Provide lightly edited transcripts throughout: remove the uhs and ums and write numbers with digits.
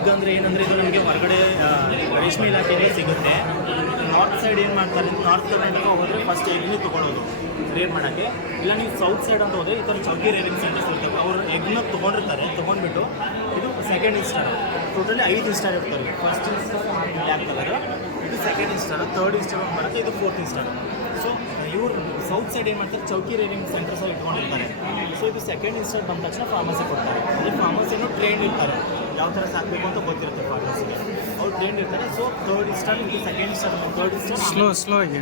Egg ಅಂದರೆ ಏನಂದರೆ ಇದು ನಮಗೆ ಹೊರಗಡೆ ರೇಷ್ಮೆ ಇಲಾಖೆಯಿಂದ ಸಿಗುತ್ತೆ. ನಾರ್ತ್ ಸೈಡ್ ಏನು ಮಾಡ್ತಾರೆ, ನಾರ್ತ್ ಕರ್ನಾಟಕ ಹೋದರೆ ಫಸ್ಟ್ ಎಗ್ನ ತೊಗೊಳೋದು ರೇರ್ ಮಾಡೋಕ್ಕೆ. ಇಲ್ಲ ನೀವು ಸೌತ್ ಸೈಡ್ ಅಂತ ಹೋದರೆ ಈ ಥರ ಚೌಕಿ ರೇರಿಂಗ್ ಸೆಂಟರ್ಸ್ ಇರ್ತವೆ, ಅವರು ಎಗ್ನ ತೊಗೊಂಡಿರ್ತಾರೆ. ತೊಗೊಂಡ್ಬಿಟ್ಟು ಇದು ಸೆಕೆಂಡ್ ಇನ್ಸ್ಟಾರ್, ಟೋಟಲಿ 5 ಇನ್ಸ್ಟಾರ್ ಇರ್ತವೆ. ಫಸ್ಟ್ ಇನ್ಸ್ಟಾರ್ ಬ್ಲ್ಯಾಕ್ ಕಲರ್, ಇದು ಸೆಕೆಂಡ್ ಇನ್ಸ್ಟಾರ್, ಥರ್ಡ್ ಇನ್ಸ್ಟಾರ್ ಒಂದು ಬರುತ್ತೆ, ಇದು ಫೋರ್ತ್ ಇನ್ಸ್ಟಾರ್. ಸೊ ಇವರು ಸೌತ್ ಸೈಡ್ ಏನು ಮಾಡ್ತಾರೆ, ಚೌಕಿ ರೇರಿಂಗ್ ಸೆಂಟರ್ಸಲ್ಲಿ ಇಟ್ಕೊಂಡಿರ್ತಾರೆ. ಸೊ ಇದು ಸೆಕೆಂಡ್ ಇನ್ಸ್ಟಾರ್ ಬಂದ ತಕ್ಷಣ ಫಾರ್ಮಸಿ ಕೊಡ್ತಾರೆ. ಈ ಫಾರ್ಮಸಿನೂ ಟ್ರೈನ್ ಇರ್ತಾರೆ, ಯಾವ ಥರ ಸಾಕಬೇಕು ಅಂತ ಗೊತ್ತಿರುತ್ತೆ ಫಾರ್ಮಸಿಗೆ, ಅವ್ರು ಟ್ರೈನ್ ಇರ್ತಾರೆ. ಸೊ ಥರ್ಡ್ ಇನ್ಸ್ಟಾರ್, ಇದು second instar, third instar slow ಆಗಿ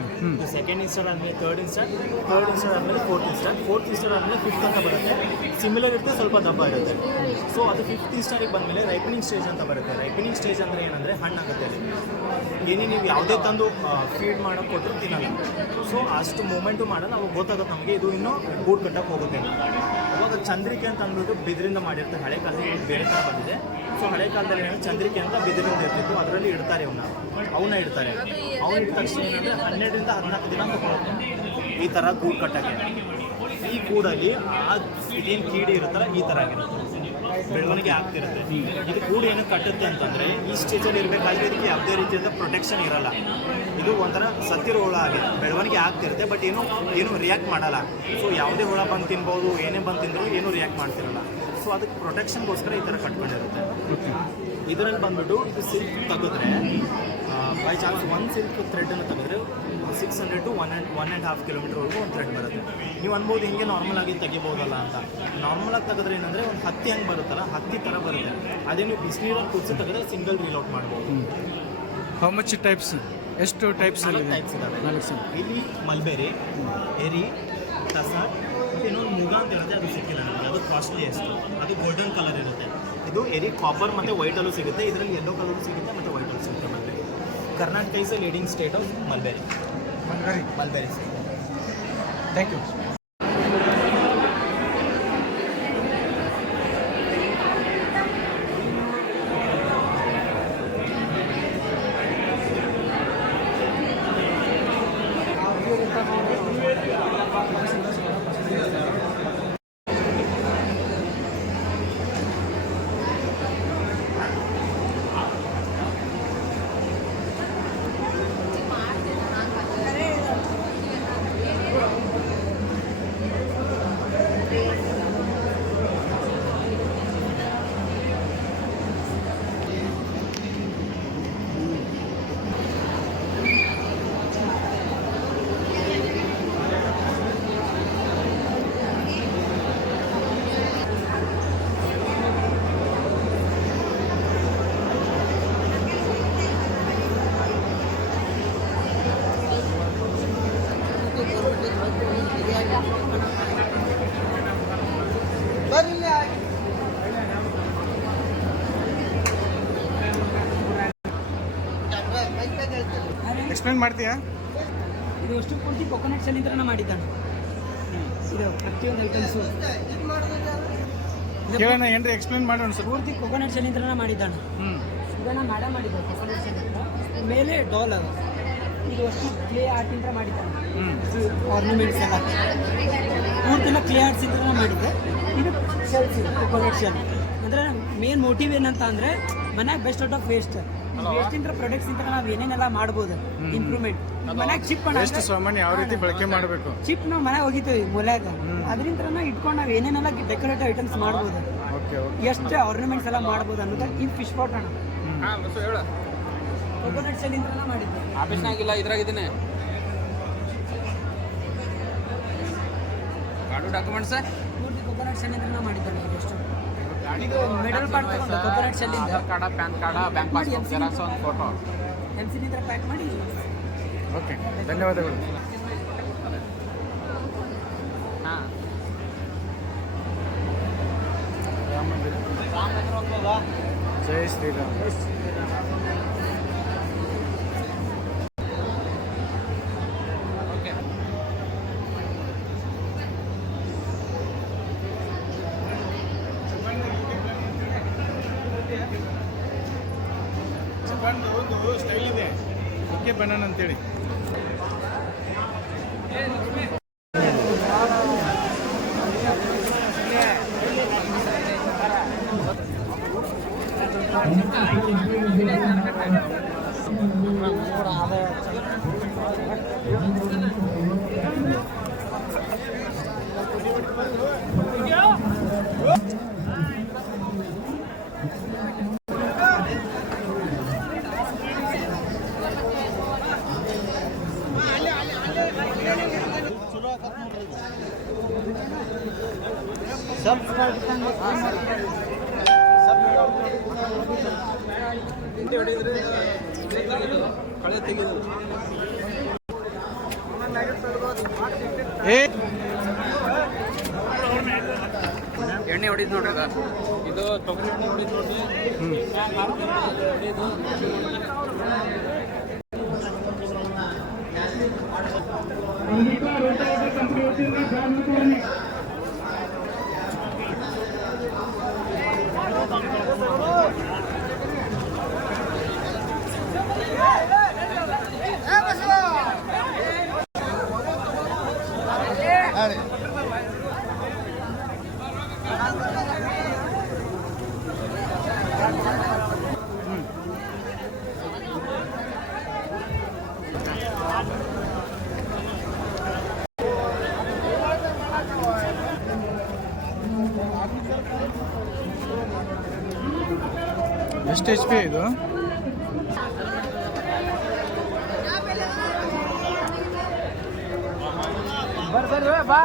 ಸೆಕೆಂಡ್ ಇನ್ಸ್ಟಾರ್ ಆದಮೇಲೆ ಥರ್ಡ್ ಇನ್ಸ್ಟಾರ್, ಥರ್ಡ್ ಇನ್ಸ್ಟಾರ್ ಆದಮೇಲೆ ಫೋರ್ತ್ ಇನ್ಸ್ಟಾರ್, ಫೋರ್ತ್ ಇನ್ಸ್ಟಾರ್ ಆದಮೇಲೆ ಫಿಫ್ತ್ ಅಂತ ಬರುತ್ತೆ. ಸಿಮಿಲರ್ ಇರುತ್ತೆ, ಸ್ವಲ್ಪ ದಪ್ಪ ಇರುತ್ತೆ. ಸೊ ಅದು ಫಿಫ್ತ್ ಇನ್ಸ್ಟಾರಿಗೆ ಬಂದಮೇಲೆ ರೈಪನಿಂಗ್ ಸ್ಟೇಜ್ ಅಂತ ಬರುತ್ತೆ. ರೈಪನಿಂಗ್ ಸ್ಟೇಜ್ ಅಂದರೆ ಏನಂದರೆ ಹಣ್ಣಾಗುತ್ತೆ ಅಲ್ಲಿ. ಏನೇ ನೀವು ಯಾವುದೇ ತಂದು ಫೀಡ್ ಮಾಡೋಕ್ಕೆ ಕೊಟ್ಟರು ತಿನ್ನಲ್ಲ. ಸೊ ಅಷ್ಟು ಮೂಮೆಂಟು ಮಾಡೋಣ, ಅವಾಗ ಗೊತ್ತಾಗುತ್ತೆ ನಮಗೆ ಇದು ಇನ್ನೂ ಗೂಡು ಕಟ್ಟಕ್ಕೆ ಹೋಗುತ್ತೆ. ಅವಾಗ ಚಂದ್ರಿಕೆ ಅಂತ ಅಂದ್ಬಿಟ್ಟು ಬಿದಿರಿಂದ ಮಾಡಿರ್ತಾರೆ. ಹಳೆ ಕಾಲದಲ್ಲಿ ಬೇರೆ ಥರ ಬಂದಿದೆ. ಸೊ ಹಳೆ ಕಾಲದಲ್ಲಿ ಏನಂದರೆ ಚಂದ್ರಿಕೆ ಅಂತ ಬಿದಿರಿಂದ ಇರ್ತಿತ್ತು, ಅದರಲ್ಲಿ ಇಡ್ತಾರೆ ಅವನ್ನ ಇಡ್ತಾರೆ. ಅವನ್ನ ಇಟ್ಟ ತಕ್ಷಣ ಏನಂದರೆ 12ರಿಂದ 14 ದಿನ ತಗೊಳುತ್ತೆ ಈ ಥರ ಗೂಡು ಕಟ್ಟಕ್ಕೆ. ಈ ಗೂಡಲ್ಲಿ ಇದೇನು ಕೀಡಿ ಇರುತ್ತಲ್ಲ ಈ ಥರ ಆಗಿರುತ್ತೆ, ಬೆಳವಣಿಗೆ ಆಗ್ತಿರುತ್ತೆ. ಇದು ಗೂಡು ಏನು ಕಟ್ಟುತ್ತೆ ಅಂತಂದರೆ ಈ ಸ್ಟೇಜಲ್ಲಿ ಇರಬೇಕಾದ್ರೆ ಇದಕ್ಕೆ ಯಾವುದೇ ರೀತಿಯಾದ ಪ್ರೊಟೆಕ್ಷನ್ ಇರಲ್ಲ. ಇದು ಒಂಥರ ಸತ್ತಿರೋ ಹುಳ ಆಗಿ ಬೆಳವಣಿಗೆ ಆಗ್ತಿರುತ್ತೆ, ಬಟ್ ಏನು ರಿಯಾಕ್ಟ್ ಮಾಡಲ್ಲ. ಸೊ ಯಾವುದೇ ಹುಳ ಬಂದು ತಿನ್ಬೋದು, ಏನೇ ಬಂದು ತಿಂದರೂ ಏನೂ ರಿಯಾಕ್ಟ್ ಮಾಡ್ತಿರಲ್ಲ. ಸೊ ಅದಕ್ಕೆ ಪ್ರೊಟೆಕ್ಷನ್ಗೋಸ್ಕರ ಈ ಥರ ಕಟ್ಕೊಂಡಿರುತ್ತೆ. ಇದರಲ್ಲಿ ಬಂದ್ಬಿಟ್ಟು ಇದು ಸಿಲ್ಕ್ ತೆಗೆದ್ರೆ ಬೈ ಚಾನ್ಸ್ ಒಂದು ಸಿಲ್ಕ್ ಥ್ರೆಡನ್ನು ತೆಗೆದ್ರೆ 600 to 1.5 ಕಿಲೋಮೀಟರ್ವರೆಗೂ ಒಂದು ಥ್ರೆಡ್ ಬರುತ್ತೆ. ನೀವು ಅನ್ಬೋದು ಹಿಂಗೆ ನಾರ್ಮಲಾಗಿ ತೆಗಿಬೋದಲ್ಲ ಅಂತ. ನಾರ್ಮಲಾಗಿ ತೆಗೆದ್ರೆ ಏನಂದರೆ ಒಂದು ಹತ್ತಿ ಹೆಂಗೆ ಬರುತ್ತಲ್ಲ, ಹತ್ತಿ ಥರ ಬರುತ್ತೆ. ಅದೇ ನೀವು ಬಿಸಿನೀರಲ್ಲಿ ಕುದಿಸಿ ತೆಗೆದ್ರೆ ಸಿಂಗಲ್ ರೀಲೋಡ್ ಮಾಡ್ಬೋದು. ಹೌ ಮಚ್ ಟೈಪ್ಸ್, ಎಷ್ಟು ಟೈಪ್ಸ್ ಟೈಪ್ಸ್ ಇದ್ದಾವೆ ಇಲ್ಲಿ. ಮಲ್ಬೇರಿ, ಎರಿ, ಟಸರ್, ಇನ್ನೊಂದು ಮುಗ ಅಂತ ಇರುತ್ತೆ, ಅದು ಸಿಕ್ಕಿಲ್ಲ ನಮಗೆ, ಅದು ಕಾಸ್ಟ್ಲಿಯೆಸ್ಟ್. ಅದು ಗೋಲ್ಡನ್ ಕಲರ್ ಇರುತ್ತೆ. ಇದು ಎರಿ ಕಾಪರ್ ಮತ್ತು ವೈಟಲ್ಲೂ ಸಿಗುತ್ತೆ, ಇದರಲ್ಲಿ ಯೆಲ್ಲೋ ಕಲರು ಸಿಗುತ್ತೆ ಮತ್ತು ವೈಟಲ್ಲೂ ಸಿಗುತ್ತೆ. Mulberry Karnataka is a leading state of mulberry. Mulberry thank you. Explain ಮಾಡ್ತೀಯಾ? ಇದು ಅಷ್ಟು ಪೂರ್ತಿ ಕೊಕೊನಟ್ ಶೆಲ್ಲಿಂದ ಮಾಡಿದ್ದಾನೆ. ಇದು ಪ್ರತಿಯೊಂದು ಐಟಮ್ಸು ಕೇಳೋಣ ಏನ್ರಿ, ಎಕ್ಸ್ಪ್ಲೇನ್ ಮಾಡೋಣ ಸರ್. ಪೂರ್ತಿ ಕೊಕೊನಟ್ ಶೆಲ್ಲಿಂದ ಮಾಡಿದ್ದಾನೆ. ಇದನ್ನು ಮಾಡಿದ್ದಾನೆ ಕೊಕೊನಟ್ ಶೆಲ್ಲಿಂದ. ಮೇಲೆ ಡಾಲ್ ಅದು, ಇದು ಅಷ್ಟು ಕ್ಲೇ ಆರ್ಟಿಂದ ಮಾಡಿದ್ದಾನೆ. ಆರ್ನಮೆಂಟ್ಸ್ ಎಲ್ಲ ಪೂರ್ತಿನ ಕ್ಲೇ ಆರ್ಟ್ಸ್ ಇಂದ ಮಾಡಿದ್ದೆ. ಇದು ಶೆಲ್ಸ್, ಇದು ಕೊಕೊನಟ್ ಶೆಲ್. ಅಂದರೆ ಮೇನ್ ಮೋಟಿವ್ ಏನಂತ ಅಂದರೆ ಮನ್ಯಾಗ best out of waste. Waste ಇಂದ ಪ್ರಾಡಕ್ಟ್ಸ್ ಇಂದ ನಾವು ಏನೇನೆಲ್ಲ ಮಾಡ್ಬೋದು ಇಂಪ್ರೂವ್ಮೆಂಟ್. ಮನ್ಯಾಗ ಚಿಪ್ ವೇಸ್ಟ್ ಸಾಮಾನ್ಯ ಯಾವ ರೀತಿ ಬಳಕೆ ಮಾಡಬೇಕು, ಚಿಪ್ ನಾವು ಮನ್ಯಾಗ ಹೋಗಿತೀವಿ ಮೂಲ್ಯಾಗ, ಅದರಿಂದ ಇಟ್ಕೊಂಡು ನಾವು ಏನೇನೆಲ್ಲ ಡೆಕೋರೇಟಿವ್ ಐಟಮ್ಸ್ ಮಾಡ್ಬೋದು, ಎಷ್ಟು ಆರ್ನಮೆಂಟ್ಸ್ ಎಲ್ಲ ಮಾಡ್ಬೋದು ಅನ್ನೋದು. ಇದು ಫಿಶ್ ಪಾಟ್ ಅಣ್ಣ, ಕೊಕೊನಟ್ ಶೆಲ್ಲಿಂದ ಮಾಡಿದ್ದು. ಆಫೀಸ್ನಾಗಿಲ್ಲ, ಇದ್ರಾಗಿದ್ದೀನಿ. ಗಾಡು ಡಾಕ್ಯುಮೆಂಟ್ಸ್ ಪೂರ್ತಿ ಕೊಕೊನಟ್ ಶೆಲ್ಲಿಂದ ಮಾಡಿದ್ದಾನೆ. ಎಷ್ಟು ಇದು ಮೆಡಲ್ ಪಾರ್ಟ್ ತಗೊಂಡು ಕೊಕೊನಟ್ ಶೆಲ್ಲಿಂದ Aadhaar card, PAN card, bank passbook xerox, ಒಂದು ಫೋಟೋ ಎಮ್ಸಿನಿಂದ ಪ್ಯಾಕ್ ಮಾಡಿ. ಓಕೆ, ಧನ್ಯವಾದಗಳು. ಹಾಂ, ಜೈ ಶ್ರೀರಾಮ್. ಓಕೆ. ಜಪಾನ್ದು ಒಂದು ಸ್ಟೈಲ್ ಇದೆ, ಓಕೆ ಬನಾನ ಅಂತೇಳಿ. ಎಣ್ಣೆ ಹೊಡಿದ್ ನೋಡ್ರಿ ಇದು ತೊಗರಿ ಎಣ್ಣೆ ಹೊಡಿದ್ ನೋಡ್ರಿ. ಎಷ್ಟು ಎಚ್ ಪಿ ಇದು? ಬರ್ರಿ ಬಾ